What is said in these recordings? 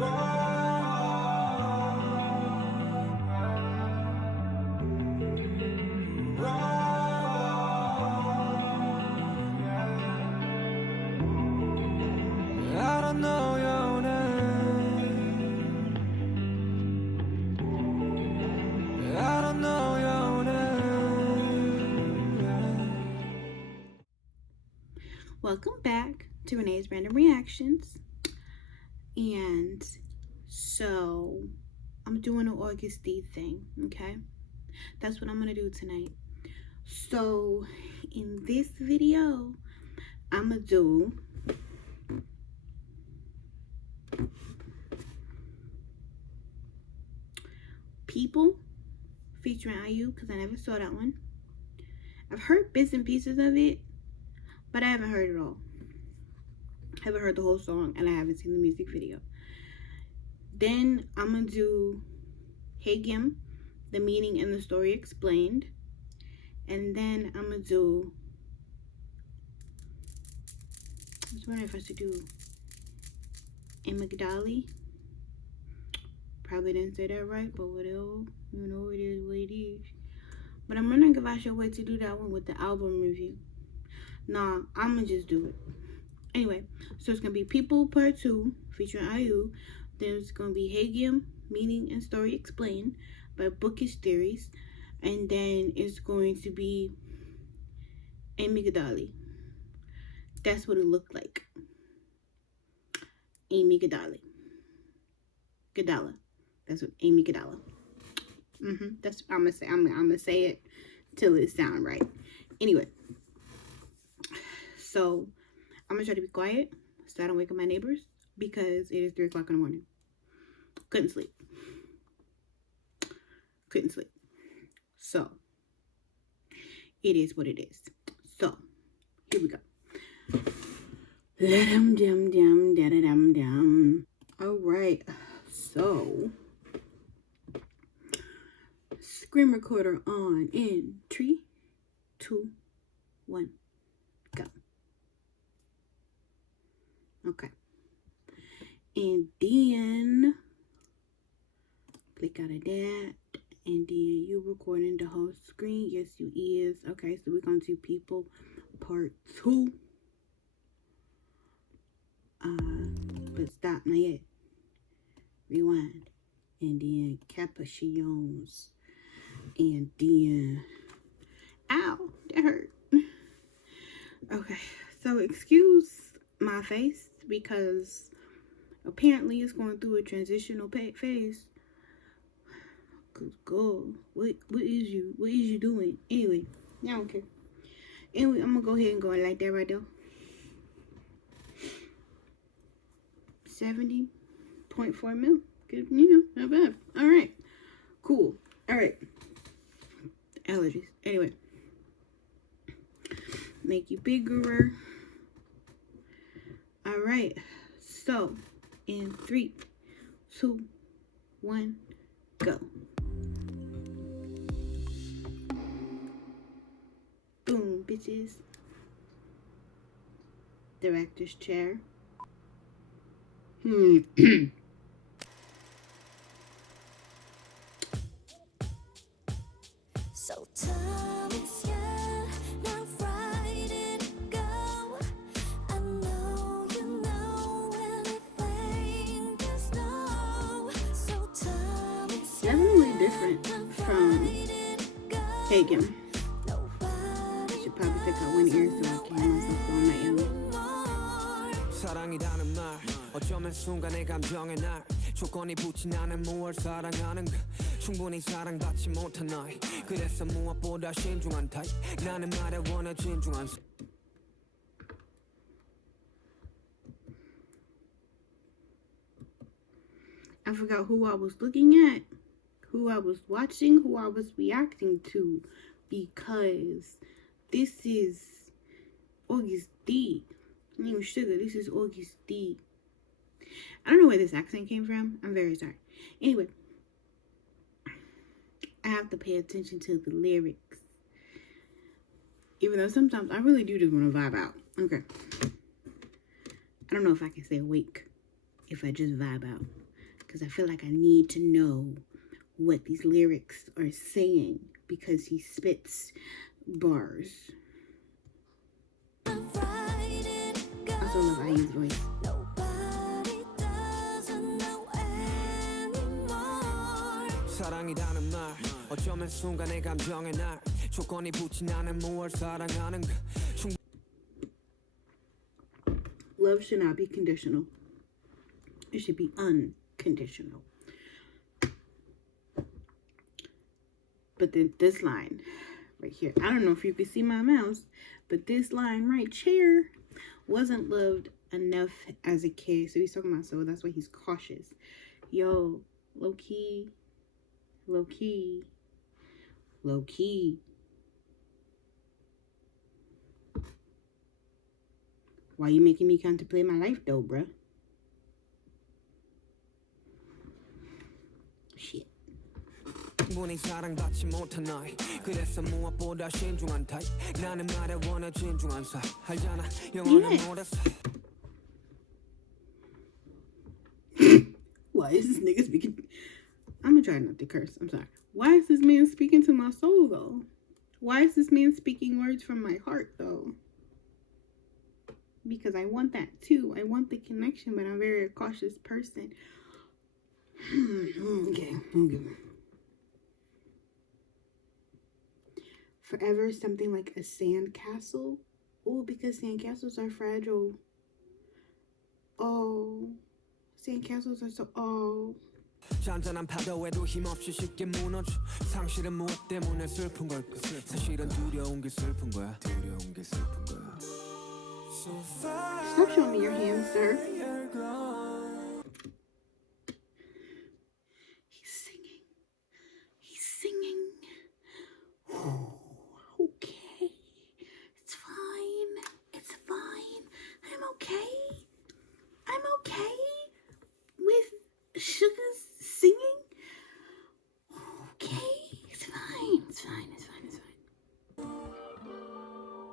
don't know your name. I don't know your name. Welcome back to Renee's Random Reactions. And so I'm doing an AGUSTD thing, okay? That's what I'm gonna do tonight. So in this video, I'm gonna do People featuring IU, because I never saw that one. I've heard bits and pieces of it, but I haven't heard it all. I haven't heard the whole song, and I haven't seen the music video. Then I'm gonna do Haegeum, the meaning and the story explained. And then I'm gonna do, I was wondering if I should do Amygdala. Probably didn't say that right, but whatever. You know, it is what it is. But I'm wondering if I should wait to do that one with the album review. Nah, I'm gonna just do it. Anyway, so it's gonna be People Part 2 featuring IU. There's gonna be Haegeum, meaning and story explained by Bookish Theories. And then it's going to be Amygdala. That's what it looked like. Amygdala. Gadala. That's what Amygdala. That's I'm gonna say it till it sounds right. Anyway, so I'm gonna try to be quiet so I don't wake up my neighbors because it is 3 o'clock in the morning. Couldn't sleep. So it is what it is. So here we go. All right. So screen recorder on in 3, 2, 1, go. Okay. And then click out of that. And then you recording the whole screen. Yes, you is. Okay, so we're going to People Part 2. But stop, not yet. Rewind. And then captions. And then, ow, that hurt. Okay, so excuse my face because apparently it's going through a transitional phase. Cause God, what is you doing? Anyway, I don't care. Anyway, I'm gonna go ahead and go like that right there. 70.4 mil. Good, you know, not bad. All right, cool. All right. Allergies. Anyway, make you bigger. All right. So, in 3, 2, 1, go. Boom, bitches. Director's chair. So time is young, now Friday to go. I know you know anything there's no. So time is Definitely different from Haegeum. Should probably take out one ear so I can hear myself on my own. 사랑이라는 말 어쩌면 순간의 감정의 날 조건이 붙진 않은 무얼 사랑하는 그 충분히 사랑받지 못한 나이 그래서 무엇보다 신중한 타입 나는 말에 원해 진중한 I forgot who I was looking at, who I was watching, who I was reacting to, because this is AGUSTD. My name is Sugar. This is AGUSTD. I don't know where this accent came from. I'm very sorry. Anyway, I have to pay attention to the lyrics. Even though sometimes I really do just want to vibe out. Okay. I don't know if I can stay awake if I just vibe out. because I feel like I need to know what these lyrics are saying because he spits bars. I also love IU's voice. 사랑이라는 말 어쩌면 순간의 감정의 날 조건이 붙진 않은 무얼 사랑하는 Love should not be conditional. It should be unconditional. But then this line right here, I don't know if you can see my mouse, but this line right here wasn't loved enough as a kid. So he's talking about, so that's why he's cautious. Yo, low key, low key, low key. Why you making me contemplate my life though, bruh? Shit. 충분히 사랑받지 못한 나이 그래서 무엇보다 신중한 타입 나는 말에 원해 진중한 사 알잖아 영원한 모래사 Why is this nigga speaking? I'm gonna try not to curse. I'm sorry. Why is this man speaking to my soul though? Why is this man speaking words from my heart though? Because I want that too. I want the connection, but I'm a very cautious person. Okay. Forever something like a sand castle. Oh, because sand castles are fragile. Oh, sand castles are so. Oh. 잔잔한 파도에도 힘없이 쉽게 무너져 상실은 무엇 때문에 슬픈 걸까 사실은 두려운 게 슬픈 거야 두려운 게 슬픈 거야 Stop showing me your hands, sir. He's singing. He's singing. Okay. It's fine. It's fine. I'm okay. I'm okay with Sugar's singing. Okay. It's fine. It's fine. It's fine. It's fine.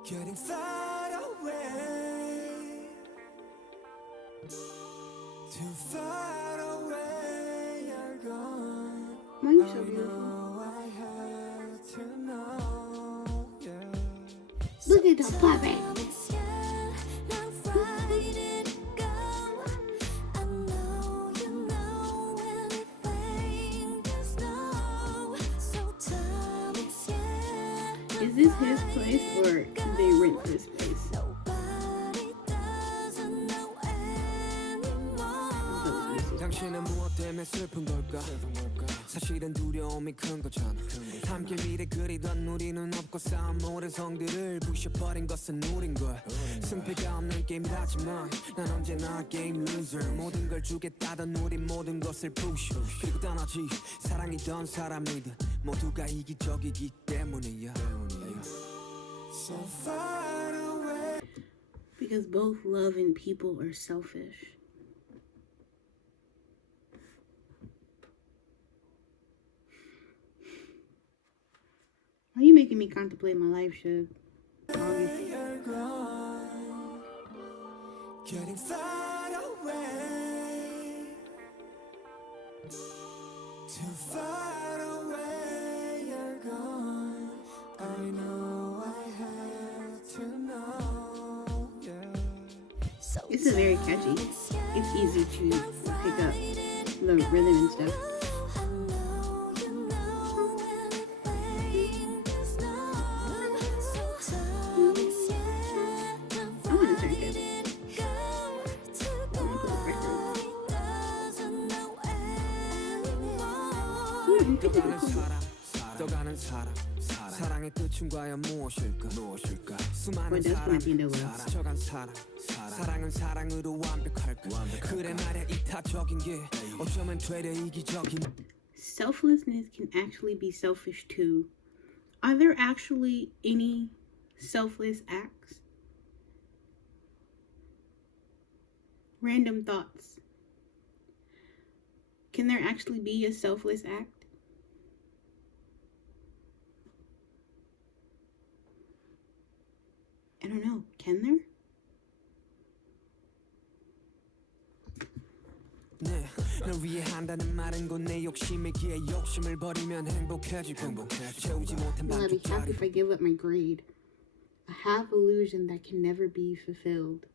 Getting far away too far away you're gone Why are you so beautiful? I have to know yeah. Look at the puppy. Is this his place or they rent this place? 당신은 무엇 때문에 슬픈 걸까 사실은 두려움이 큰 거잖아 함께 미래 그리던 우리는 없고 쌓은 모든 성들을 부셔버린 것은 우린 걸 승패가 없는 게임이라지만 난 언제나 게임 루저 모든 걸 주겠다던 우린 모든 것을 push 그리고 떠나지 사랑이던 사람이든 모두가 이기적이기 때문이야 So far away Because both love and people are selfish. Why are you making me contemplate my life, Shug? Getting far away too far away you're gone I know I have to know yeah. This is very catchy. It's easy to pick up the rhythm and stuff. 떠가는 사람 사랑의 끝은 과연 무엇일까 수많은 사람 스쳐간 사랑 사랑은 사랑으로 완벽할까 그래 말야 이타적인 게 어쩌면 되려 이기적인 Selflessness can actually be selfish too. Are there actually any selfless acts? Random thoughts. Can there actually be a selfless act? I don't know. Can there? 네 널 위해 한다는 말은 곧 내 욕심이기에 욕심을 버리면 행복해지고 채우지 못한 Will I be happy if I give up my greed? A half illusion that can never be fulfilled.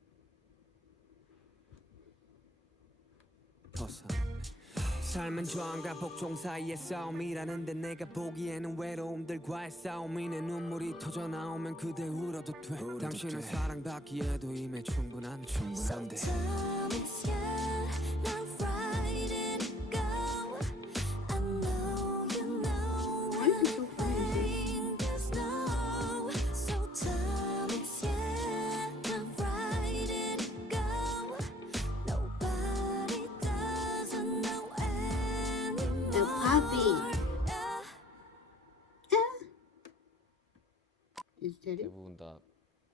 삶은 저항과 복종 사이의 싸움이라는데 내가 보기에는 외로움들과의 싸움이 내 눈물이 터져 나오면 그대 울어도 돼 당신은 사랑받기에도 이미 충분한데 Sometimes yeah, not frightened go. I know you know anything is no. Sometimes yeah, not frightened go. Nobody doesn't know Now, Poppy. Is that it? 대부분 다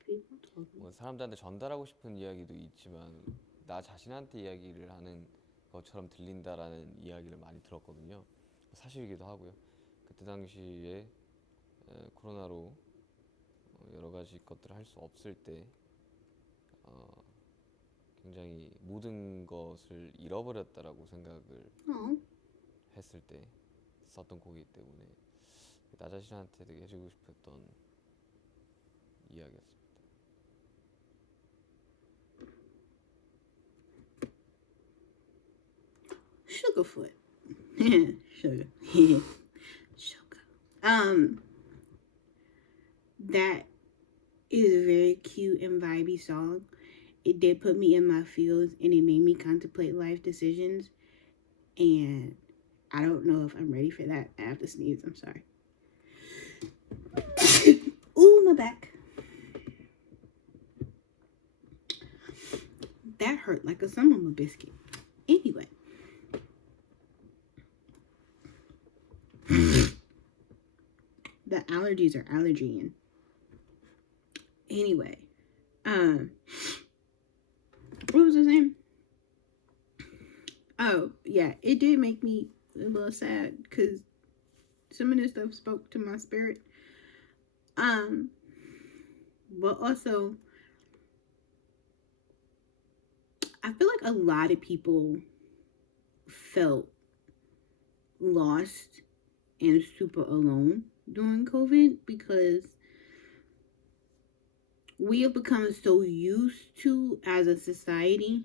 People talking. 뭐 사람들한테 전달하고 싶은 이야기도 있지만 나 자신한테 이야기를 하는 것처럼 들린다라는 이야기를 많이 들었거든요. 사실이기도 하고요. 그때 당시에 코로나로 여러 가지 것들을 할 수 없을 때 굉장히 모든 것을 잃어버렸다라고 생각을 Oh. 했을 때 썼던 곡이기 때문에 나 자신한테 되게 해주고 싶었던 이야기였습니다. Sugarfoot. Sugar. Sugar. That is a very cute and vibey song. It did put me in my feels and it made me contemplate life decisions. And I don't know if I'm ready for that. I have to sneeze. I'm sorry. Ooh, my back. That hurt like a summer biscuit. Anyway. The allergies are allergying. Anyway. What was I saying? Oh, yeah. It did make me a little sad because some of this stuff spoke to my spirit. But also, I feel like a lot of people felt lost and super alone during COVID because we have become so used to, as a society,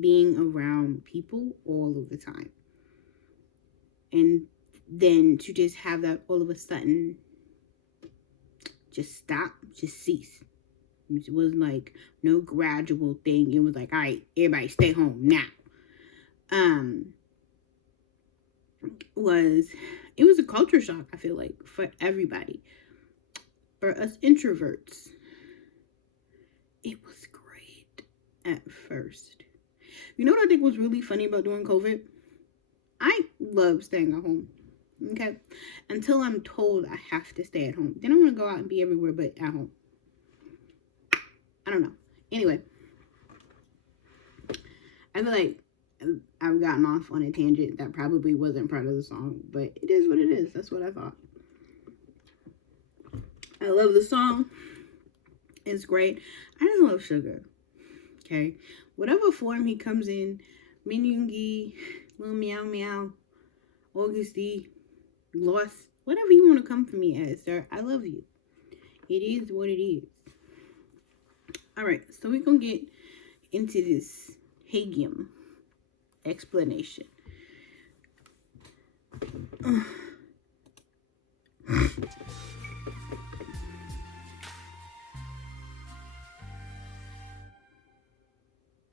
being around people all of the time. And then to just have that all of a sudden just stop, just cease. It was like no gradual thing. It was like, all right, everybody stay home now. It was a culture shock, I feel like, for everybody. For us introverts, it was great at first. You know what I think was really funny about doing COVID? I love staying at home, okay? Until I'm told I have to stay at home. Then I want to go out and be everywhere but at home. I don't know. Anyway, I feel like I've gotten off on a tangent that probably wasn't part of the song, but it is what it is. That's what I thought. I love the song. It's great. I just love Sugar. Okay? Whatever form he comes in, Minyungi, Little Meow Meow, AGUSTD, Lost, whatever you want to come for me as, sir, I love you. It is what it is. Alright, so we're going to get into this Haegeum explanation.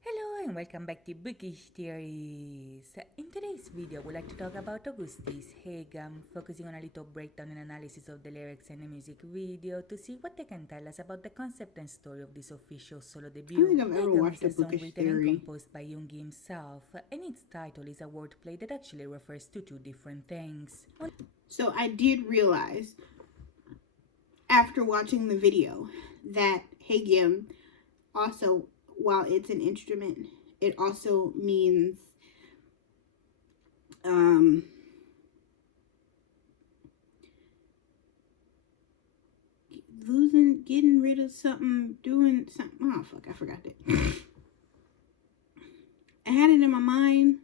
Hello and welcome back to Bookish Theories. In today's video, we'd like to talk about AGUSTD's Haegeum, focusing on a little breakdown and analysis of the lyrics and the music video to see what they can tell us about the concept and story of this official solo debut. I don't think I've ever Haegeum watched is a a song Bookish written Theory. and composed by Yoongi himself, and its title is a wordplay that actually refers to two different things. So I did realize after watching the video that Haegeum also, while it's an instrument, it also means getting rid of something, doing something. Oh fuck, I forgot that. I had it in my mind,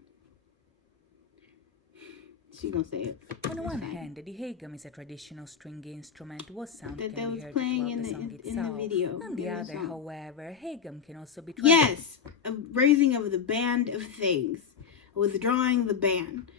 She gonna say it. On one hand, the Haegeum is a traditional string instrument whose sound That can be was heard playing throughout in the the song in itself. the video. On the in the other, song. however, Haegeum can also be Yes, a raising of the band of things, withdrawing the band.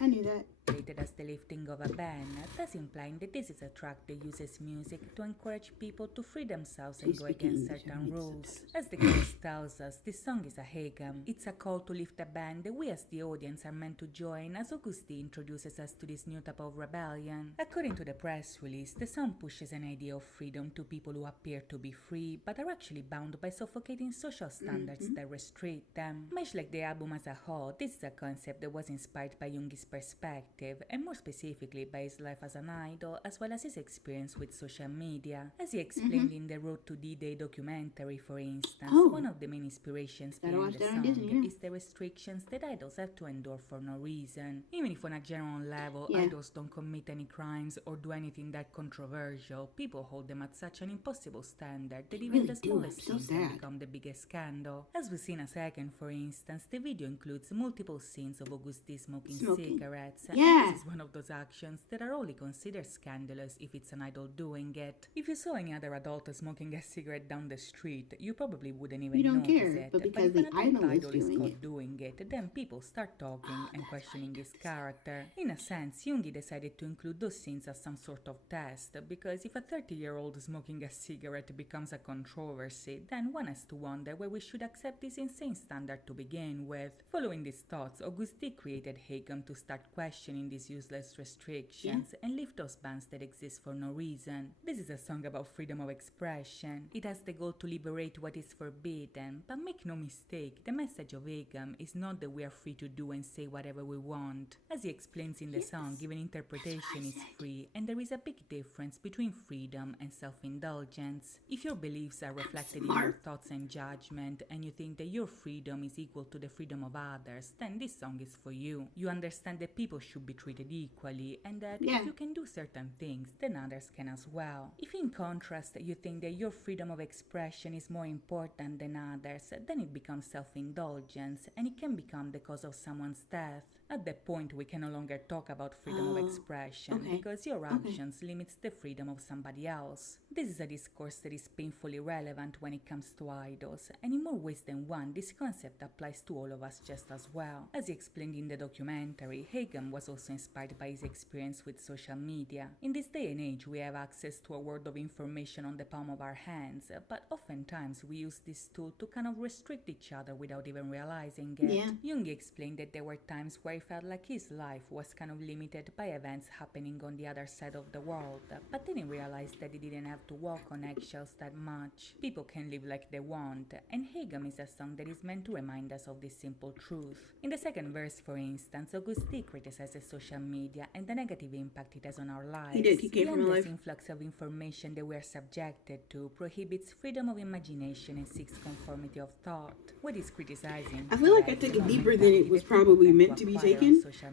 I knew that. translated as the lifting of a ban, thus implying that this is a track that uses music to encourage people to free themselves and She's go speaking against English, certain I read rules. subtitles. As the chorus tells us, this song is a Haegeum. It's a call to lift a band that we as the audience are meant to join as AGUSTD introduces us to this new type of rebellion. According to the press release, the song pushes an idea of freedom to people who appear to be free but are actually bound by suffocating social standards that restrict them. Much like the album as a whole, this is a concept that was inspired by Jung's perspective, and more specifically by his life as an idol, as well as his experience with social media. As he explained in the Road to D-Day documentary, for instance, one of the main inspirations Gotta behind watch the that on song Disney, yeah. is the restrictions that idols have to endure for no reason. Even if on a general level, Yeah. idols don't commit any crimes or do anything that controversial, people hold them at such an impossible standard that even really the do. I'm smallest so thing can sad. become the biggest scandal. As we'll see in a second, for instance, the video includes multiple scenes of AGUSTD smoking cigarettes, Yeah. and this is one of those actions that are only considered scandalous if it's an idol doing it. If you saw any other adult smoking a cigarette down the street, you probably wouldn't even You don't notice care, it. but because if the an adult idol is is doing caught it. doing it, then people start talking and questioning his character. In a sense, Jungi decided to include those scenes as some sort of test, because if a 30-year-old smoking a cigarette becomes a controversy, then one has to wonder where we should accept this insane standard to begin with. Following these thoughts, AGUSTD created Haegeum to start questioning these useless restrictions and lift those bans that exist for no reason. This is a song about freedom of expression. It has the goal to liberate what is forbidden, but make no mistake, the message of Haegeum is not that we are free to do and say whatever we want. As he explains in the song, even interpretation is free, and there is a big difference between freedom and self-indulgence. If your beliefs are reflected in your thoughts and judgment, and you think that your freedom is equal to the freedom of others, then this song is for you. You understand that people should be treated equally, and that Yeah. if you can do certain things, then others can as well. If in contrast you think that your freedom of expression is more important than others, then it becomes self-indulgence, and it can become the cause of someone's death. At that point, we can no longer talk about freedom of expression, okay. because your actions limits the freedom of somebody else. This is a discourse that is painfully relevant when it comes to idols, and in more ways than one, this concept applies to all of us just as well. As he explained in the documentary, Haegeum was also inspired by his experience with social media. In this day and age, we have access to a world of information on the palm of our hands, but oftentimes we use this tool to kind of restrict each other without even realizing it. Yeah. Jung explained that there were times where he felt like his life was kind of limited by events happening on the other side of the world, but then he realized that he didn't have to walk on eggshells that much. People can live like they want, and Haegeum is a song that is meant to remind us of this simple truth. In the second verse, for instance, AGUSTD criticizes social media and the negative impact it has on our lives. He did. He came The from a endless life. influx of information that we are subjected to prohibits freedom of imagination and seeks conformity of thought. What is criticizing? I feel like I took it deeper than it was probably meant to be taken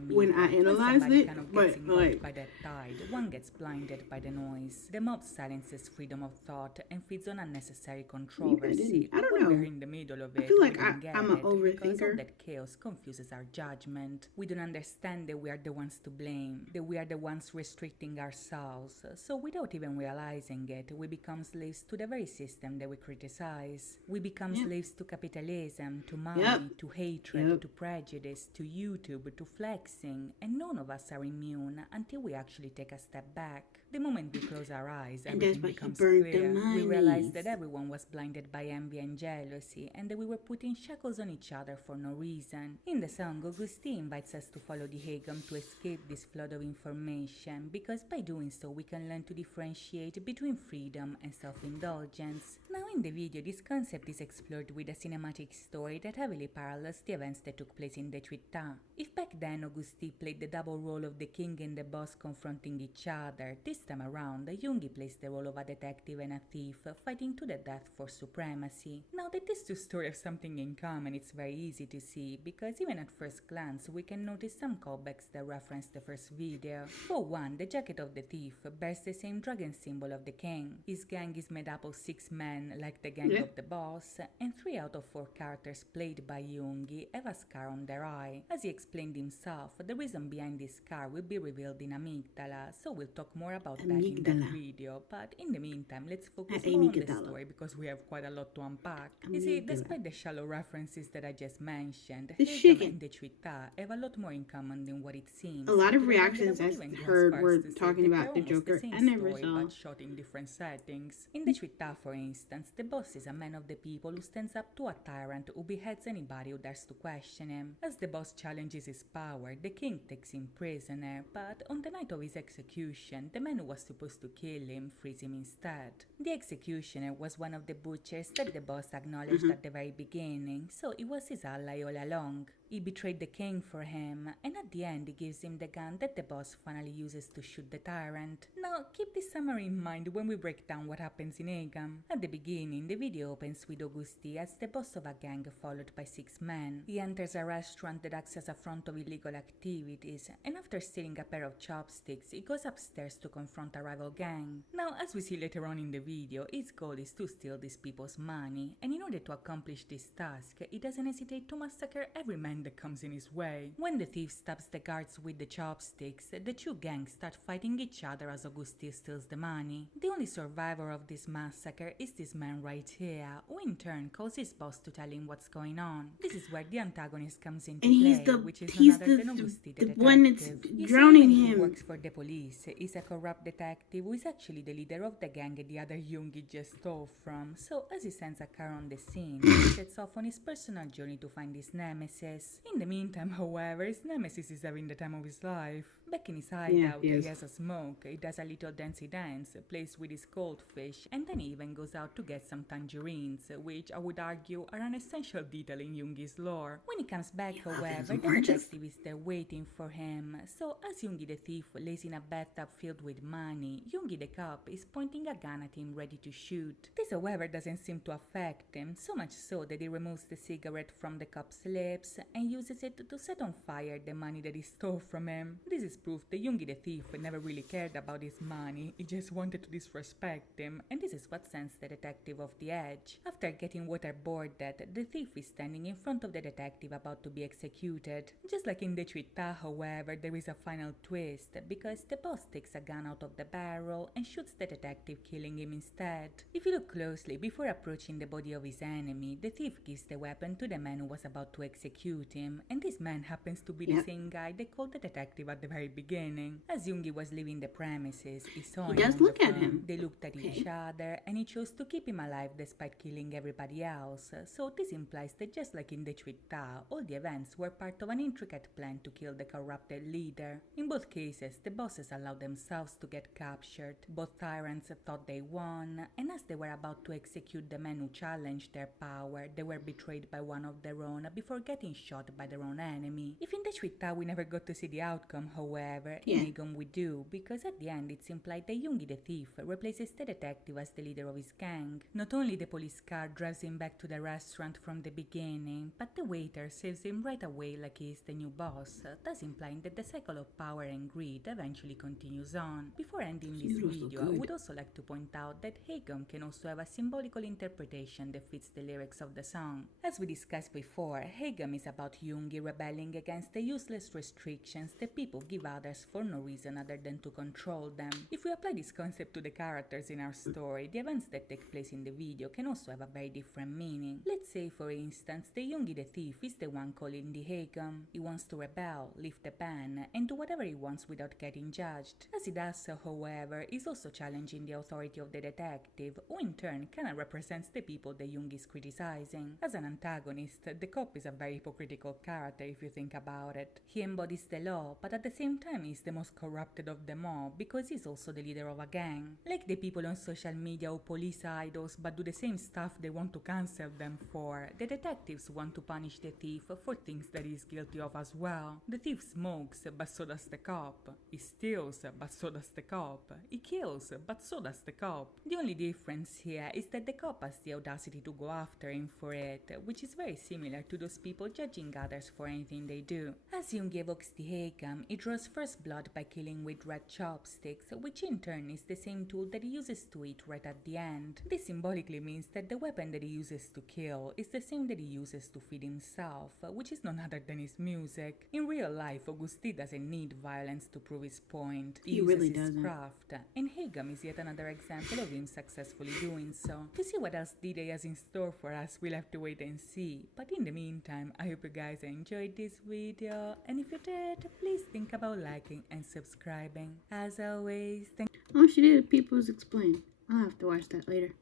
when I analyzed it, but like, by that tide, one gets blinded by the noise. The mob silences freedom of thought and feeds on unnecessary controversy. I don't When know. we're in the middle of it, feel like we don't get I'm an it, because all overthinker. that chaos confuses our judgment. We don't understand that we are the ones to blame, that we are the ones restricting ourselves. So without even realizing it, we become slaves to the very system that we criticize. We become slaves to capitalism, to money, to hatred, to prejudice, to YouTube, to flexing, and none of us are immune until we actually take a step back. The moment we close our eyes, And that's everything why he becomes burnt the clear. We realize that mummies. everyone was blinded by envy and jealousy, and that we were putting shackles on each other for no reason. In the song, AGUSTD invites us to follow the Haegeum to escape this flood of information, because by doing so we can learn to differentiate between freedom and self-indulgence. Now in the video, this concept is explored with a cinematic story that heavily parallels the events that took place in the Città. If back then AGUSTD played the double role of the king and the boss confronting each other, this time around, Jungi plays the role of a detective and a thief fighting to the death for supremacy. Now that these two stories have something in common, it's very easy to see, because even at first glance we can notice some callbacks that reference the first video. For one, the jacket of the thief bears the same dragon symbol of the king. His gang is made up of 6 men, like the gang of the boss, and 3 out of 4 characters played by Jungi have a scar on their eye. As he explained himself, the reason behind this scar will be revealed in Amygdala, so we'll talk more about that in that video. But in the meantime, let's focus more on the story because we have quite a lot to unpack. You see, despite the shallow references that I just mentioned, Haegeum and the Città have a lot more in common than what it seems. A lot of reactions I've heard were talking about the Joker. I never saw. But shot in different settings. In the Città, for instance, the boss is a man of the people who stands up to a tyrant who beheads anybody who dares to question him. As the boss challenges his power, the king takes him prisoner, but on the night of his execution, the man who was supposed to kill him frees him instead. The executioner was one of the butchers that the boss acknowledged at the very beginning, so it was his ally all along. He betrayed the king for him, and at the end he gives him the gun that the boss finally uses to shoot the tyrant. Now, keep this summary in mind when we break down what happens in Haegeum. At the beginning, the video opens with AGUSTD as the boss of a gang followed by 6 men. He enters a restaurant that acts as a front of illegal activities, and after stealing a pair of chopsticks, he goes upstairs to confront a rival gang. Now, as we see later on in the video, his goal is to steal these people's money, and in order to accomplish this task, he doesn't hesitate to massacre every man that comes in his way. When the thief stabs the guards with the chopsticks, the 2 gangs start fighting each other as AGUSTD steals the money. The only survivor of this massacre is this man right here, who in turn calls his boss to tell him what's going on. This is where the antagonist comes into play, which is none other than AGUSTD the one that's detective. drowning He him. works for the police. He's a corrupt detective who is actually the leader of the gang the other Jungi just stole from. So as he sends a car on the scene, he sets off on his personal journey to find his nemesis. In the meantime, however, his nemesis is having the time of his life. Back in his hideout, he has a smoke, he does a little dancey dance, plays with his goldfish, and then he even goes out to get some tangerines, which I would argue are an essential detail in Jungi's lore. When he comes back, however, the detective is there waiting for him, so as Jungi the thief lays in a bathtub filled with money, Jungi the cop is pointing a gun at him ready to shoot. This, however, doesn't seem to affect him, so much so that he removes the cigarette from the cop's lips and uses it to set on fire the money that he stole from him. This is proof that Jungi the thief never really cared about his money, he just wanted to disrespect him, and this is what sends the detective off the edge. After getting waterboarded, the thief is standing in front of the detective about to be executed. Just like in the Città, however, there is a final twist, because the boss takes a gun out of the barrel and shoots the detective, killing him instead. If you look closely, before approaching the body of his enemy, the thief gives the weapon to the man who was about to execute him, and this man happens to be the same guy that called the detective at the very beginning. As Jungi was leaving the premises, he saw him on the phone. They looked at each other, and he chose to keep him alive despite killing everybody else. So this implies that just like in the Città, all the events were part of an intricate plan to kill the corrupted leader. In both cases, the bosses allowed themselves to get captured. Both tyrants thought they won, and as they were about to execute the men who challenged their power, they were betrayed by one of their own before getting shot by their own enemy. If in the Città we never got to see the outcome, however, in Haegeum we do, because at the end it's implied that Jungi the thief replaces the detective as the leader of his gang. Not only the police car drives him back to the restaurant from the beginning, but the waiter saves him right away like he is the new boss, thus implying that the cycle of power and greed eventually continues on. Before ending this video, I would also like to point out that Haegeum can also have a symbolical interpretation that fits the lyrics of the song. As we discussed before, Haegeum is about Jungi rebelling against the useless restrictions that people give others for no reason other than to control them. If we apply this concept to the characters in our story, the events that take place in the video can also have a very different meaning. Let's say, for instance, that Jungi the thief is the one calling the Haegeum. He wants to rebel, lift the ban, and do whatever he wants without getting judged. As he does so, however, he's also challenging the authority of the detective, who in turn kinda represents the people that Jungi is criticizing. As an antagonist, the cop is a very hypocritical character if you think about it. He embodies the law, but at the same same time, he's the most corrupted of them all because he's also the leader of a gang. Like the people on social media who police idols but do the same stuff they want to cancel them for, the detectives want to punish the thief for things that he's guilty of as well. The thief smokes, but so does the cop. He steals, but so does the cop. He kills, but so does the cop. The only difference here is that the cop has the audacity to go after him for it, which is very similar to those people judging others for anything they do. As Jung evokes the Haegeum, he draws first blood by killing with red chopsticks, which in turn is the same tool that he uses to eat right at the end. This symbolically means that the weapon that he uses to kill is the same that he uses to feed himself, which is none other than his music. In real life, AGUSTD doesn't need violence to prove his point. He uses really his doesn't. craft, and Haegeum is yet another example of him successfully doing so. To see what else D-Day has in store for us, we'll have to wait and see. But in the meantime, I hope you guys enjoyed this video, and if you did, please think about liking and subscribing. As always, thank Oh, she did People's Explain. I'll have to watch that later.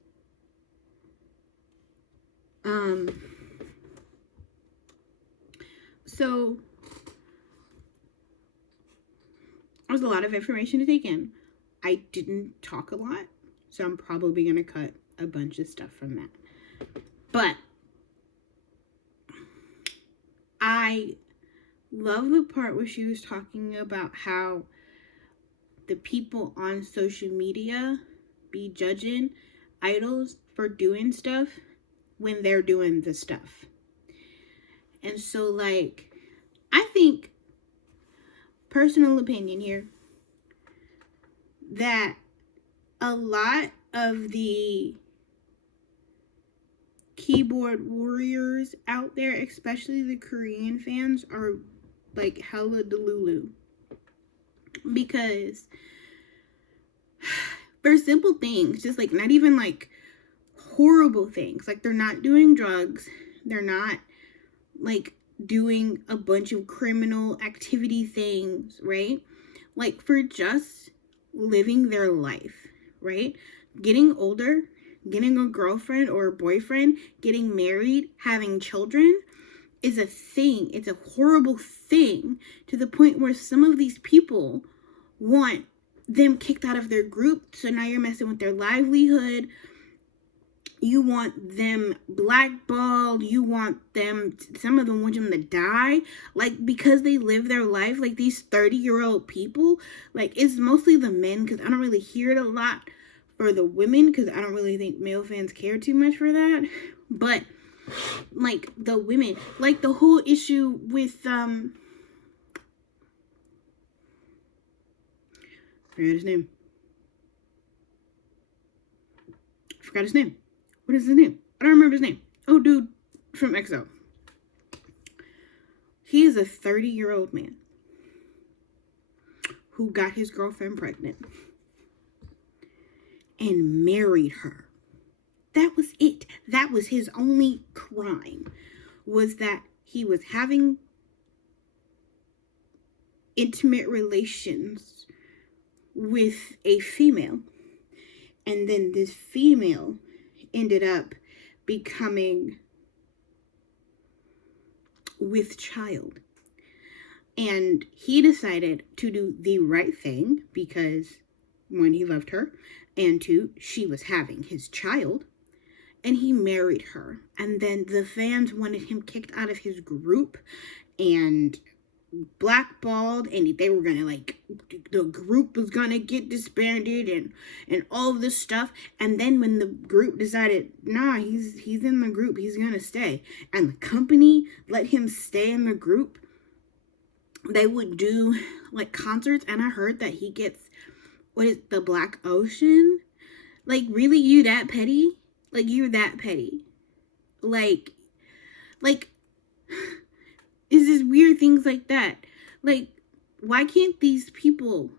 So there's a lot of information to take in. I didn't talk a lot, so I'm probably gonna cut a bunch of stuff from that. But I love the part where she was talking about how the people on social media be judging idols for doing stuff when they're doing the stuff. And so, like, I think, personal opinion here, that a lot of the keyboard warriors out there, especially the Korean fans, are like hella delulu. Because for simple things, just like not even like horrible things, like they're not doing drugs, they're not like doing a bunch of criminal activity things, right? Like for just living their life, right? Getting older, getting a girlfriend or a boyfriend, getting married, having children is a thing. It's a horrible thing, to the point where some of these people want them kicked out of their group. So now you're messing with their livelihood. You want them blackballed. You want them, some of them want them to die. Like, because they live their life, like these 30-year-old people, like it's mostly the men, because I don't really hear it a lot for the women, because I don't really think male fans care too much for that. But like the women, like the whole issue with forgot his name. What is his name? I don't remember his name. Oh, dude from EXO. He is a 30-year-old man who got his girlfriend pregnant and married her. That was it. That was his only crime, was that he was having intimate relations with a female, and then this female ended up becoming with child, and he decided to do the right thing because, one, he loved her, and two, she was having his child, and he married her. And then the fans wanted him kicked out of his group and blackballed, and they were gonna, like, the group was gonna get disbanded and all of this stuff. And then when the group decided, nah, he's in the group, he's gonna stay, and the company let him stay in the group, they would do like concerts, and I heard that he gets, what is the Black Ocean? Like, really? You that petty? Like, you're that petty? Like is this weird things like that? Like, why can't these people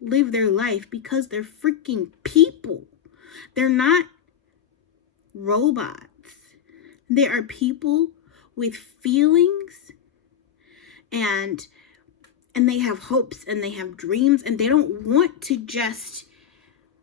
live their life? Because they're freaking people. They're not robots. They are people with feelings, and they have hopes, and they have dreams, and they don't want to just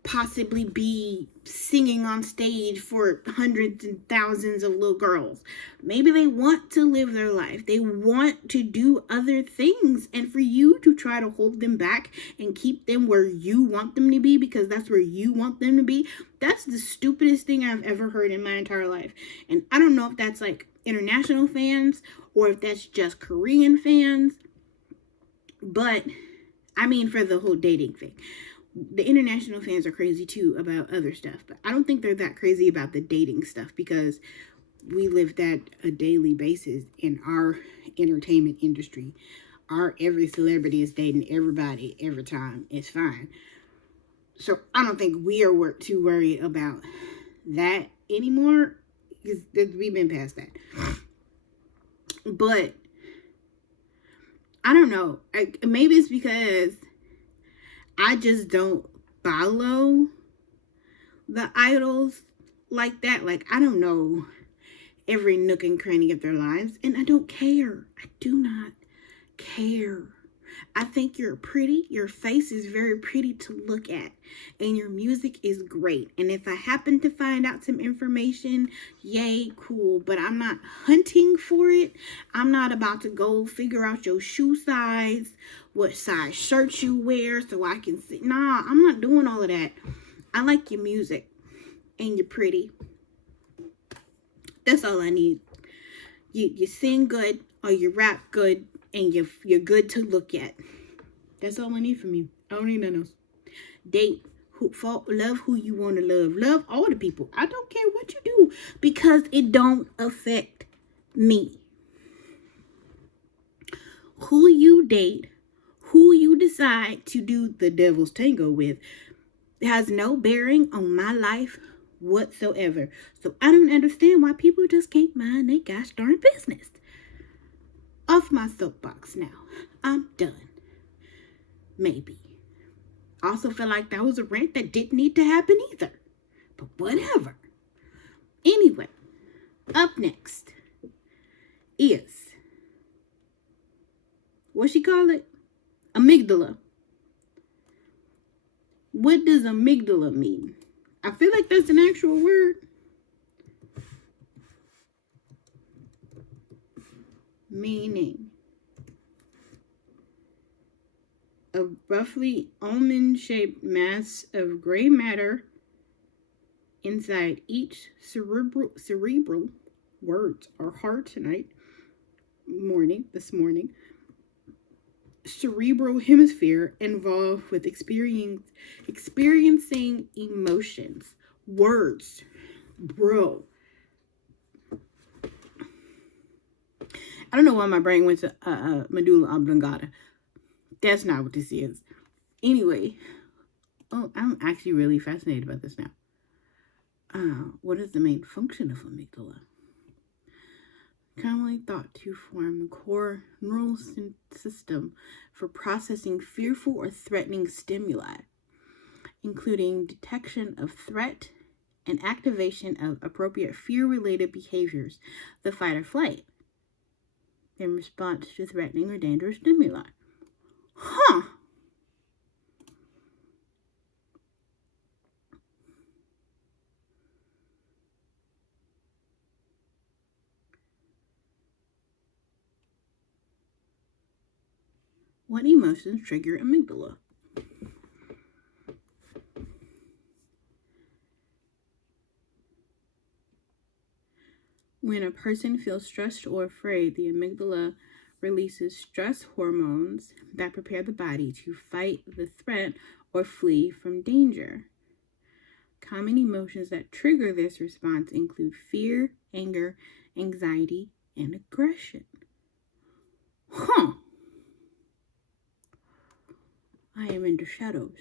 possibly be singing on stage for hundreds and thousands of little girls. Maybe they want to live their life. They want to do other things. And for you to try to hold them back and keep them where you want them to be, because that's where you want them to be, that's the stupidest thing I've ever heard in my entire life. And I don't know if that's like international fans or if that's just Korean fans. But I mean, for the whole dating thing. The international fans are crazy too about other stuff, but I don't think they're that crazy about the dating stuff, because we live that a daily basis in our entertainment industry. Every celebrity is dating everybody every time. It's fine. So I don't think we are too worried about that anymore, because we've been past that. But I don't know. Maybe it's because I just don't follow the idols like that. Like, I don't know every nook and cranny of their lives, and I don't care. I do not care. I think you're pretty. Your face is very pretty to look at, and your music is great. And if I happen to find out some information, yay, cool. But I'm not hunting for it. I'm not about to go figure out your shoe size, what size shirt you wear, so I can see. Nah, I'm not doing all of that. I like your music, and you're pretty. That's all I need. You sing good, or you rap good, and you're good to look at. That's all I need from you. I don't need nothing else. Date, love who you want to love. Love all the people. I don't care what you do, because it don't affect me. Who you date, who you decide to do the devil's tango with, has no bearing on my life whatsoever. So I don't understand why people just can't mind their gosh darn business. Off my soapbox now. I'm done. Maybe. Also feel like that was a rant that didn't need to happen either. But whatever. Anyway, up next is, what she call it? Amygdala. What does amygdala mean? I feel like that's an actual word. Meaning, a roughly almond-shaped mass of gray matter inside each cerebral words are hard tonight, this morning, cerebral hemisphere involved with experiencing emotions. Words, bro. I don't know why my brain went to medulla oblongata. That's not what this is. Anyway, I'm actually really fascinated about this now. What is the main function of amygdala? Commonly thought to form the core neural system for processing fearful or threatening stimuli, including detection of threat and activation of appropriate fear-related behaviors, the fight or flight, in response to threatening or dangerous stimuli. Huh. What emotions trigger amygdala? When a person feels stressed or afraid, the amygdala releases stress hormones that prepare the body to fight the threat or flee from danger. Common emotions that trigger this response include fear, anger, anxiety, and aggression. Huh. I am in the shadows.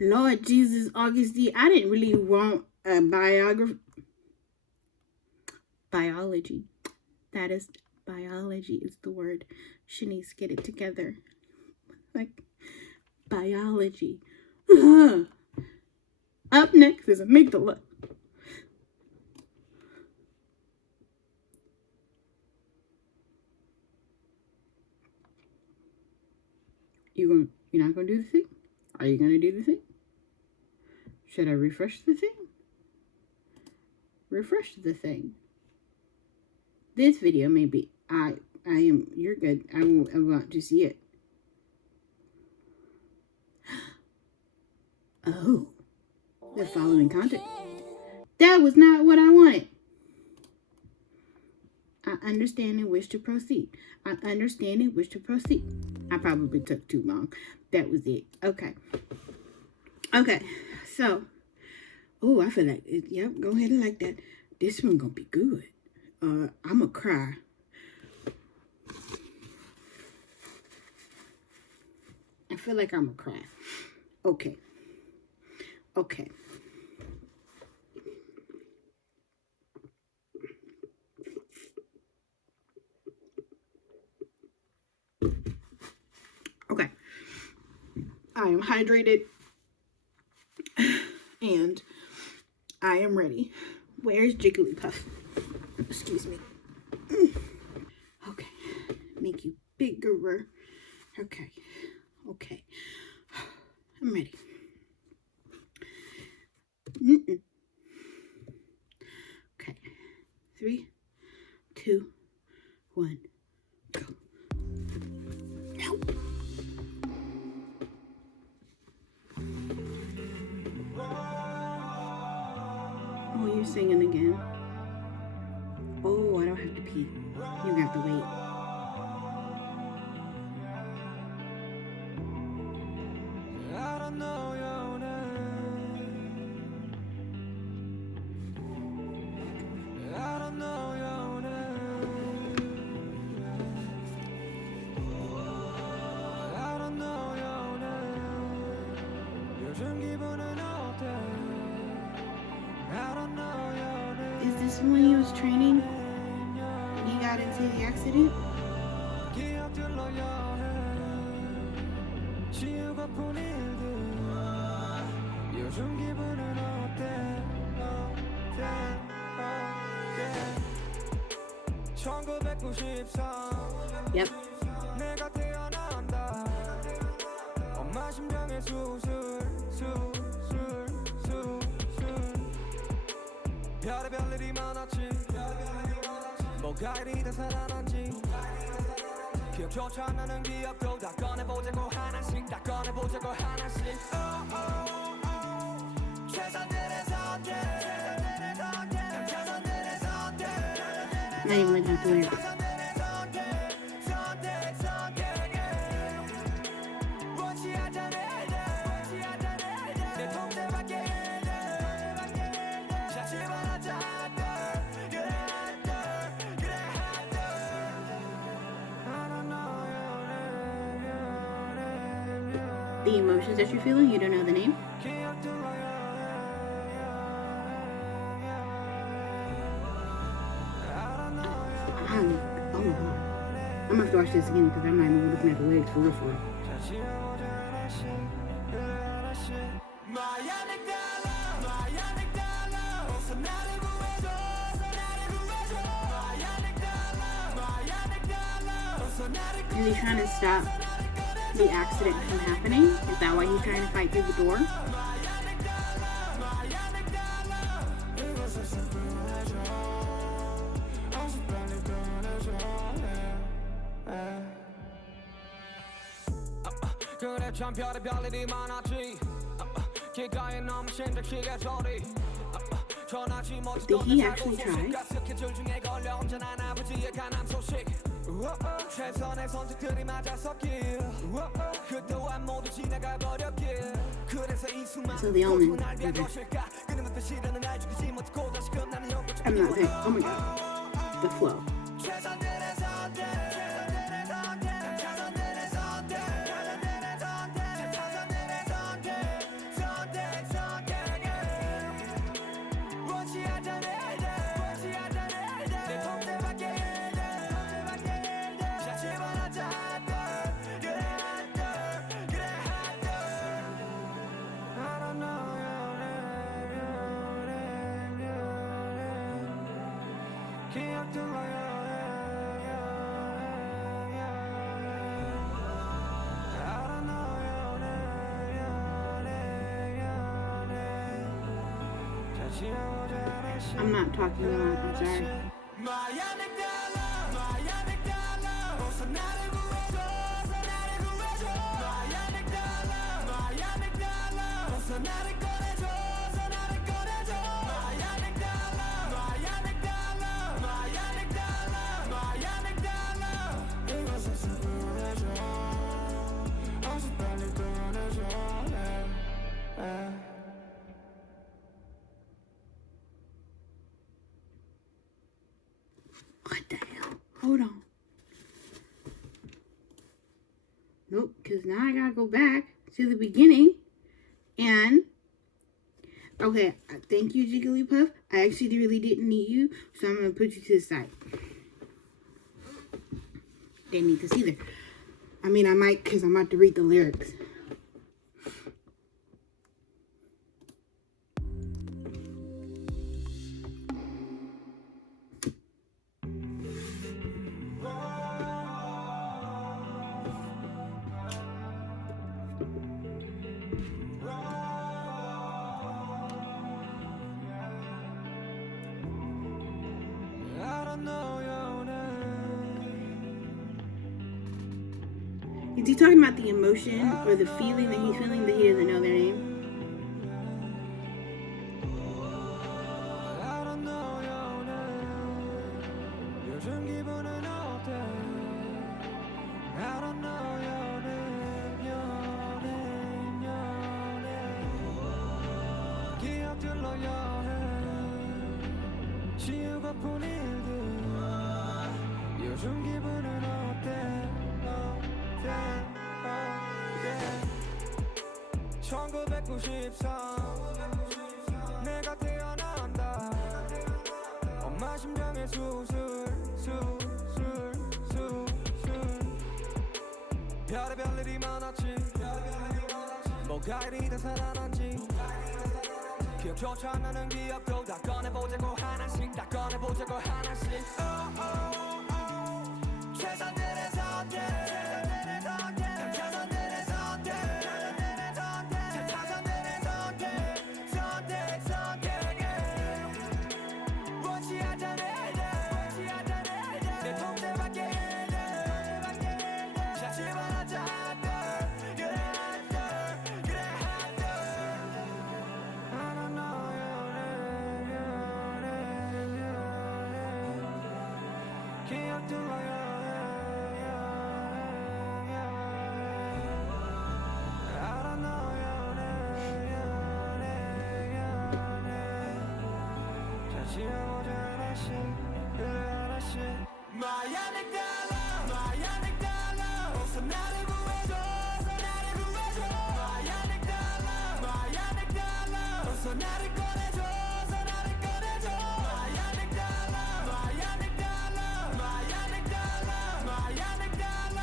Lord Jesus, AGUSTD, I didn't really want a biology. That is, biology is the word. Shanice, get it together. Like, biology. Up next is amygdala. You're not gonna do the thing? Are you going to do the thing? Should I refresh the thing? Refresh the thing. This video may be, you're good. I want to see it. Oh, the following content. That was not what I wanted. I understand and wish to proceed. I understand and wish to proceed. I probably took too long. That was it. Okay. Okay. So, oh, I feel like, yep, go ahead and like that. This one gonna be good. I'm gonna cry. I feel like I'm gonna cry. Okay. Okay. Okay. I am hydrated and I am ready. Where's Jigglypuff? Excuse me. Okay. Make you bigger. Okay. Okay. I'm ready. Okay. 3, 2, 1, go. Now. Oh, you're singing again. Oh, I don't have to pee. You have to wait. I don't know your name. I don't know your name. I don't know your name. 요즘 기분은 어때? I don't know your name. Is this when he was training? When he got into the accident? 기억들로 여행 지우고픈 일들 요즘 기분은 어때? 어때? 1993 Yep. 내가 태어난다 엄마 심장의 수술 별의별 일이 많았지 뭐가 이리 다 살아난지 기억조차 안 나는 기억도 다 꺼내보자고 하나씩 다 꺼내보자고 하나씩 최선들의 선택 최선들의 선택 Not even looking at the lyrics. 최선들의 선택 원치 않던 일들 내 통제밖에 자신만 하자 그래 The emotions that you're feeling, you don't know the name? Oh my god. I'm gonna have to watch this again because I'm not even looking at the lyrics for real. Is he trying to stop the accident from happening? Is that why he's trying to fight through the door? 그래 참 별의별 일이 많았지 길가에 너무 심장치게 소리 전하지 못했던 Did he actually try? 스케줄 중에 걸려 온전한 아버지의 간암 소식 최선의 선택들이 맞았었길 그 또한 모두 지나가 버렸길 그래서 이 수많은 So the omen. 고통을 알게 것일까 끊임없던 시련을 날 죽이지 못하고 다시 끝나는 영구적 I'm not there. Oh my god. The flow. 최선들의 선택 최선들의 선택 최선들의 선택 최선들의 선택 최선들의 선택 원치 않던 일들 내 통제밖에 자신만 하자 그래 I don't know your name 기억들로 I'm not talking about, I'm sorry. What the hell? Hold on. Nope, because now I gotta go back to the beginning. And, okay, thank you, Jigglypuff. I actually really didn't need you, so I'm gonna put you to the side. Didn't need this either. I mean, I might, because I'm about to read the lyrics. Is he talking about the emotion or the feeling that he's feeling that he doesn't know their name? 요즘 기분은 어때? 1993 내가 태어난다 엄마 심장의 수술 별의별 일이 많았지 뭐가 이리 다 살아난지 기억조차 안 나는 기억도 다 꺼내보자고 하나씩 다 꺼내보자고 하나씩 최선들의 선택 최선들의 선택 최선들의 선택 원치 않던 일들 내 통제밖에 찾지만 하자 그래 한들 I don't know your name 기억들로 My Amygdala 어서 나를 구해줘 My Amygdala 어서 나를 꺼내줘 My Amygdala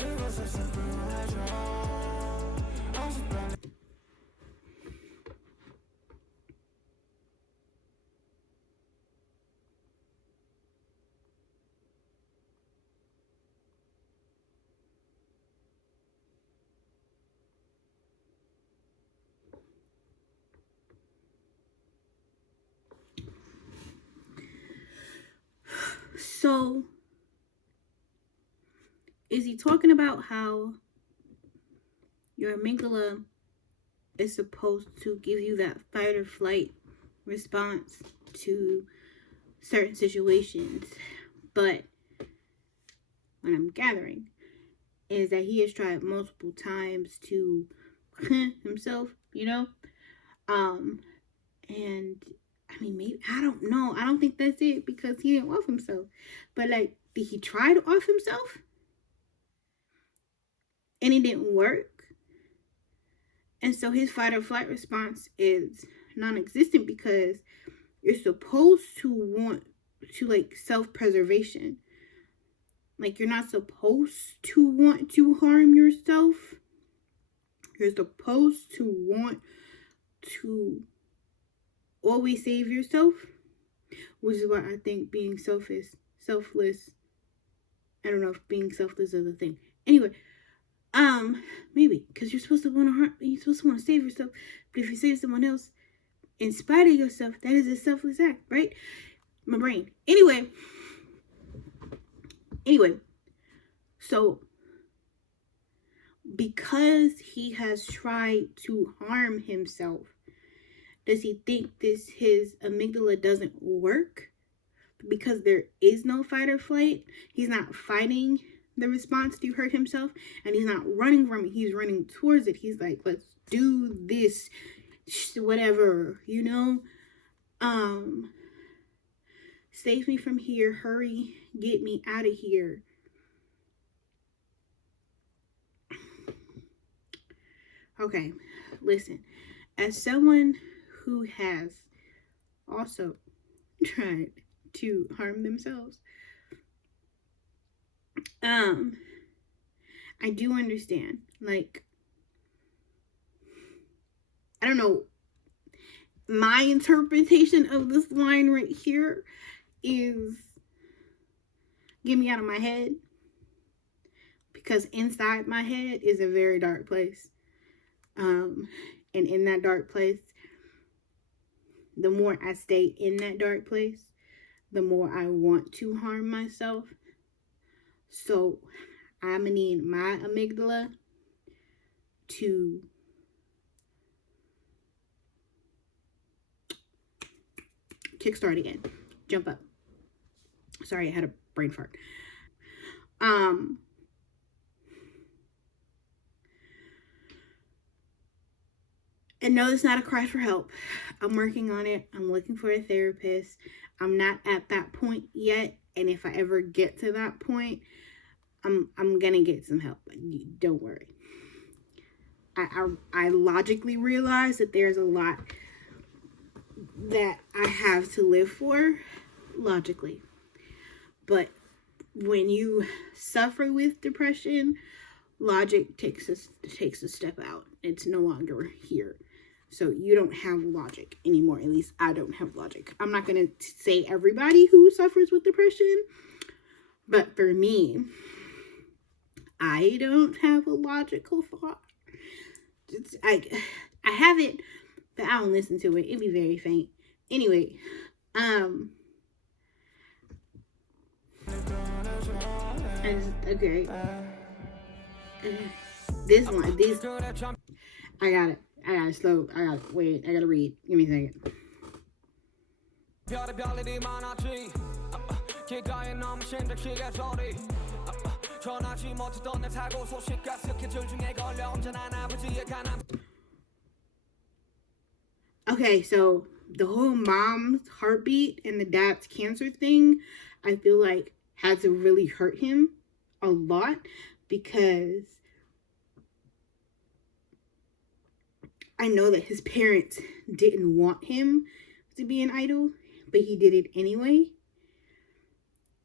이곳을 슬프해줘 어서 빨리 So, is he talking about how your amygdala is supposed to give you that fight or flight response to certain situations? But what I'm gathering is that he has tried multiple times to himself, you know? And I mean, maybe, I don't know. I don't think that's it because he didn't off himself. But like, did he try to off himself? And it didn't work? And so his fight or flight response is non-existent because you're supposed to want to like self-preservation. Like, you're not supposed to want to harm yourself. You're supposed to want to always save yourself, which is why I think being selfless, I don't know if being selfless is a thing. Anyway, maybe, because you're supposed to want to harm, you're supposed to want to save yourself, but if you save someone else, in spite of yourself, that is a selfless act, right? My brain. Anyway, so because he has tried to harm himself, does he think his amygdala doesn't work? Because there is no fight or flight. He's not fighting the response to hurt himself, and he's not running from it. He's running towards it. He's like, let's do this, whatever, you know? Save me from here. Hurry, get me out of here. Okay, listen. As someone who has also tried to harm themselves, I do understand. Like, I don't know. My interpretation of this line right here is, get me out of my head. Because inside my head is a very dark place. And in that dark place, the more I stay in that dark place, the more I want to harm myself. So I'm gonna need my amygdala to kickstart again. Jump up. Sorry, I had a brain fart. And no, it's not a cry for help. I'm working on it. I'm looking for a therapist. I'm not at that point yet. And if I ever get to that point, I'm gonna get some help. Don't worry. I logically realize that there's a lot that I have to live for, logically. But when you suffer with depression, logic takes a step out. It's no longer here. So you don't have logic anymore. At least I don't have logic. I'm not going to say everybody who suffers with depression, but for me, I don't have a logical thought. I have it, but I don't listen to it. It'd be very faint. Anyway, okay. This one, I got it. Wait, I gotta read. Give me a second. Okay, so the whole mom's heartbeat and the dad's cancer thing, I feel like had to really hurt him a lot, because I know that his parents didn't want him to be an idol, but he did it anyway.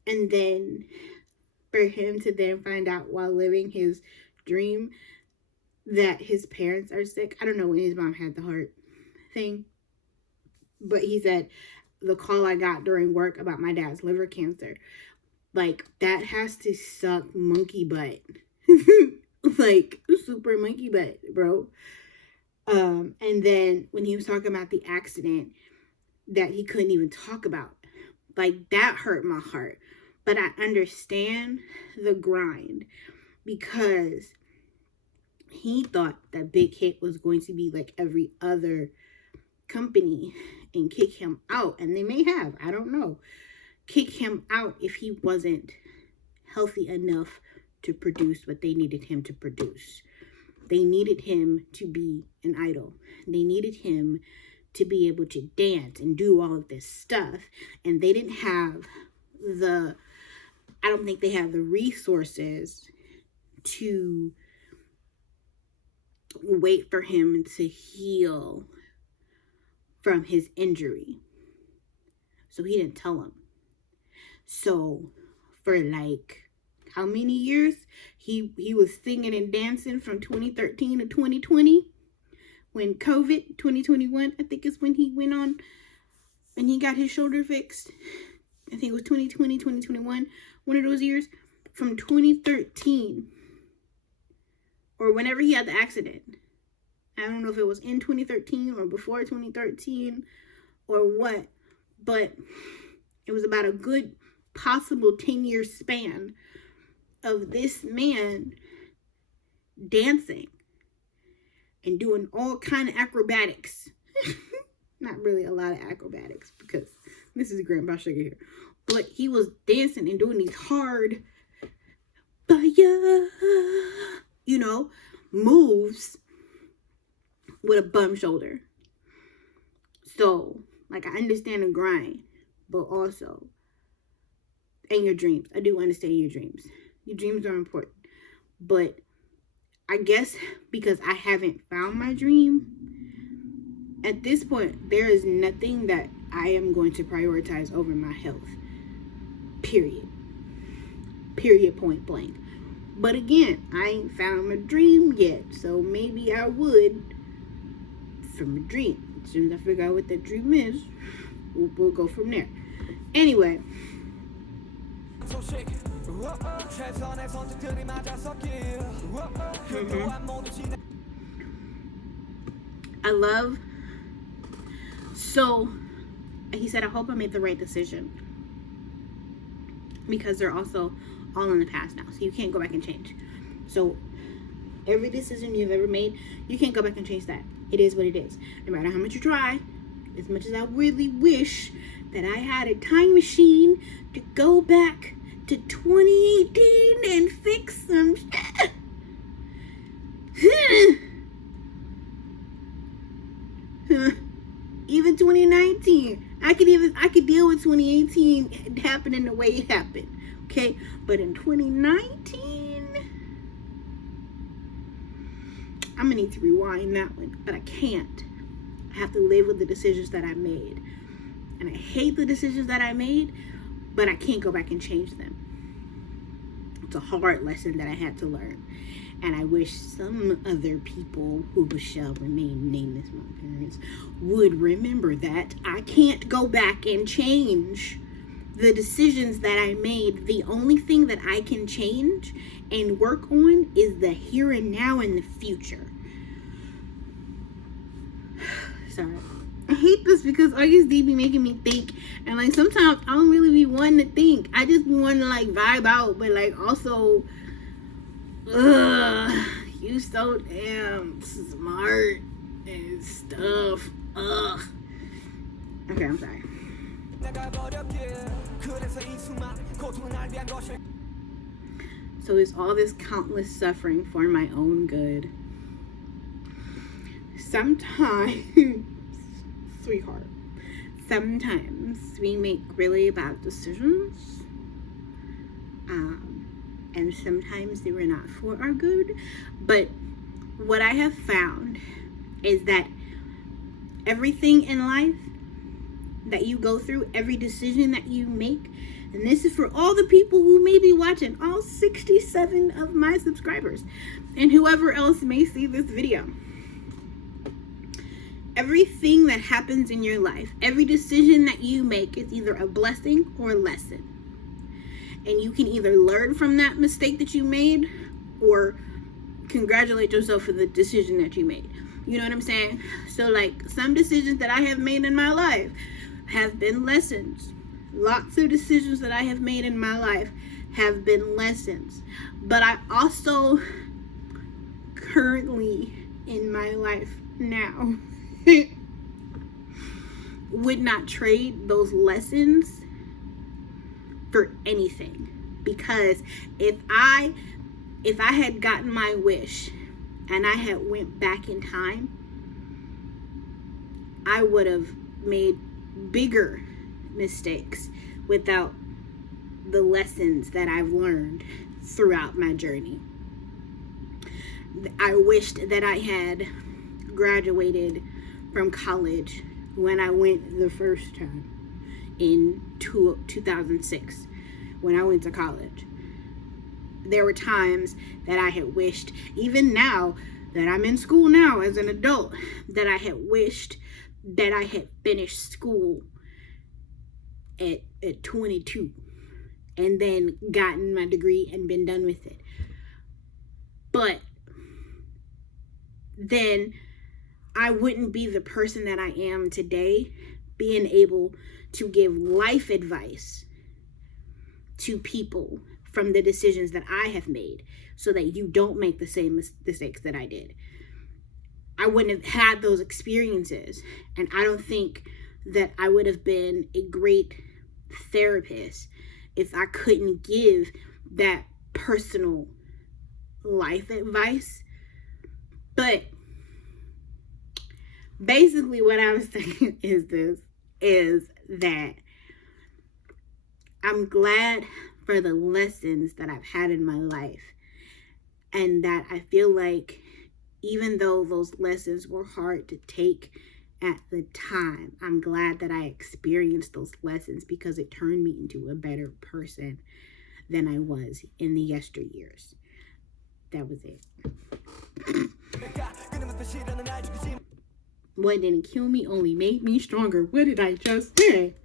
And then for him to then find out while living his dream that his parents are sick. I don't know when his mom had the heart thing, but he said the call I got during work about my dad's liver cancer, like, that has to suck monkey butt. Like, super monkey butt, bro. And then when he was talking about the accident that he couldn't even talk about, like, that hurt my heart. But I understand the grind, because he thought that Big Hit was going to be like every other company and kick him out. And they may have, I don't know, kick him out if he wasn't healthy enough to produce what they needed him to produce. They needed him to be an idol. They needed him to be able to dance and do all of this stuff. And they didn't have I don't think they have the resources to wait for him to heal from his injury. So he didn't tell him. So for like how many years? He was singing and dancing from 2013 to 2020. When COVID, 2021, I think is when he went on and he got his shoulder fixed. I think it was 2020, 2021, one of those years. From 2013, or whenever he had the accident, I don't know if it was in 2013 or before 2013 or what, but it was about a good possible 10-year span of this man dancing and doing all kind of acrobatics. Not really a lot of acrobatics because this is Grandpa Sugar here. But he was dancing and doing these hard, moves with a bum shoulder. So, like, I understand the grind, but also, and your dreams. I do understand your dreams. Your dreams are important. But I guess because I haven't found my dream, at this point, there is nothing that I am going to prioritize over my health. Period. Period, point blank. But again, I ain't found my dream yet. So maybe I would from a dream. As soon as I figure out what that dream is, we'll go from there. Anyway. I love. So he said, I hope I made the right decision. Because they're also all in the past now. So you can't go back and change. So every decision you've ever made, you can't go back and change that. It is what it is. No matter how much you try, as much as I really wish that I had a time machine to go back to 2018 and fix some even 2019. I could deal with 2018 happening the way it happened. Okay? But in 2019, I'm gonna need to rewind that one. But I can't. I have to live with the decisions that I made. And I hate the decisions that I made, but I can't go back and change them. It's a hard lesson that I had to learn. And I wish some other people who shall remain nameless, my parents, would remember that I can't go back and change the decisions that I made. The only thing that I can change and work on is the here and now and the future. Sorry. I hate this because AGUSTD be making me think, and like sometimes I don't really be wanting to think. I just be wanting to like vibe out, but like also, you so damn smart and stuff. Okay, I'm sorry. So is all this countless suffering for my own good? Sometimes, sweetheart, sometimes we make really bad decisions, and sometimes they were not for our good. But what I have found is that everything in life that you go through, every decision that you make, and this is for all the people who may be watching, all 67 of my subscribers, and whoever else may see this video. Everything that happens in your life, every decision that you make is either a blessing or a lesson. And you can either learn from that mistake that you made or congratulate yourself for the decision that you made. You know what I'm saying? So like some decisions that I have made in my life have been lessons. Lots of decisions that I have made in my life have been lessons. But I also currently in my life now would not trade those lessons for anything. Because if I had gotten my wish and I had went back in time, I would have made bigger mistakes without the lessons that I've learned throughout my journey. I wished that I had graduated from college when I went the first time in 2006 when I went to college. There were times that I had wished, even now that I'm in school now as an adult, that I had wished that I had finished school at 22 and then gotten my degree and been done with it. But then I wouldn't be the person that I am today, being able to give life advice to people from the decisions that I have made so that you don't make the same mistakes that I did. I wouldn't have had those experiences, and I don't think that I would have been a great therapist if I couldn't give that personal life advice. But basically what I was saying is that I'm glad for the lessons that I've had in my life, and that I feel like even though those lessons were hard to take at the time, I'm glad that I experienced those lessons, because it turned me into a better person than I was in the yesteryears. That was it. What didn't kill me only made me stronger. What did I just say?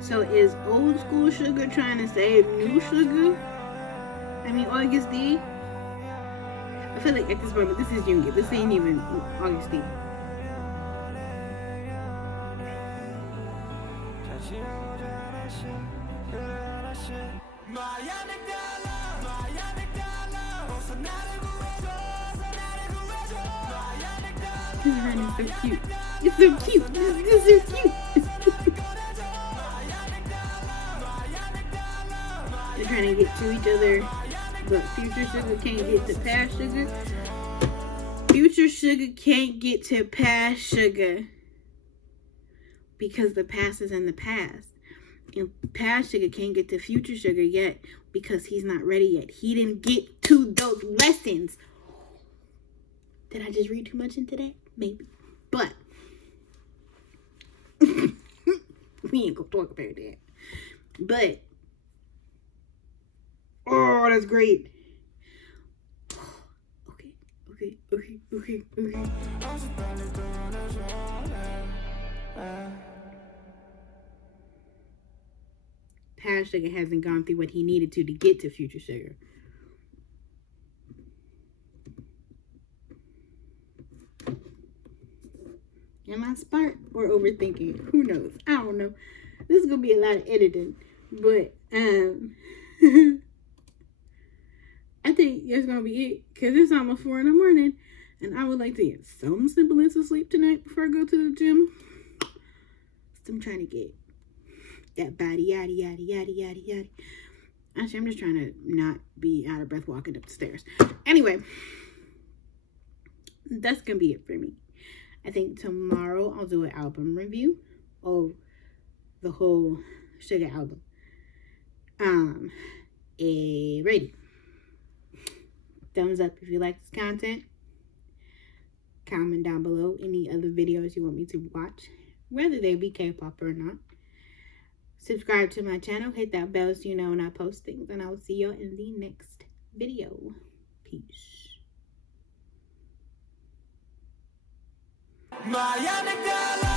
So is old school sugar trying to save new sugar? I mean, August D? I feel like at this moment, this is Jungi. This ain't even August D. This run is so cute. It's so cute. This is so cute. They're trying to get to each other, but future sugar can't get to past sugar. Future sugar can't get to past sugar because the past is in the past. And past sugar can't get to future sugar yet because he's not ready yet. He didn't get to those lessons. Did I just read too much into that? Maybe. But we ain't gonna talk about that. But oh, that's great. Okay. Past sugar hasn't gone through what he needed to get to future sugar. Am I smart or overthinking? Who knows? I don't know. This is gonna be a lot of editing, but I think that's gonna be it, because it's almost 4 in the morning, and I would like to get some semblance of sleep tonight before I go to the gym. So I'm trying to get that body yaddy. Actually, I'm just trying to not be out of breath walking up the stairs. Anyway, that's gonna be it for me. I think tomorrow I'll do an album review of the whole Sugar album. Ready. Thumbs up if you like this content. Comment down below any other videos you want me to watch, whether they be K-pop or not. Subscribe to my channel. Hit that bell so you know when I post things. And I will see y'all in the next video. Peace. My Amygdala.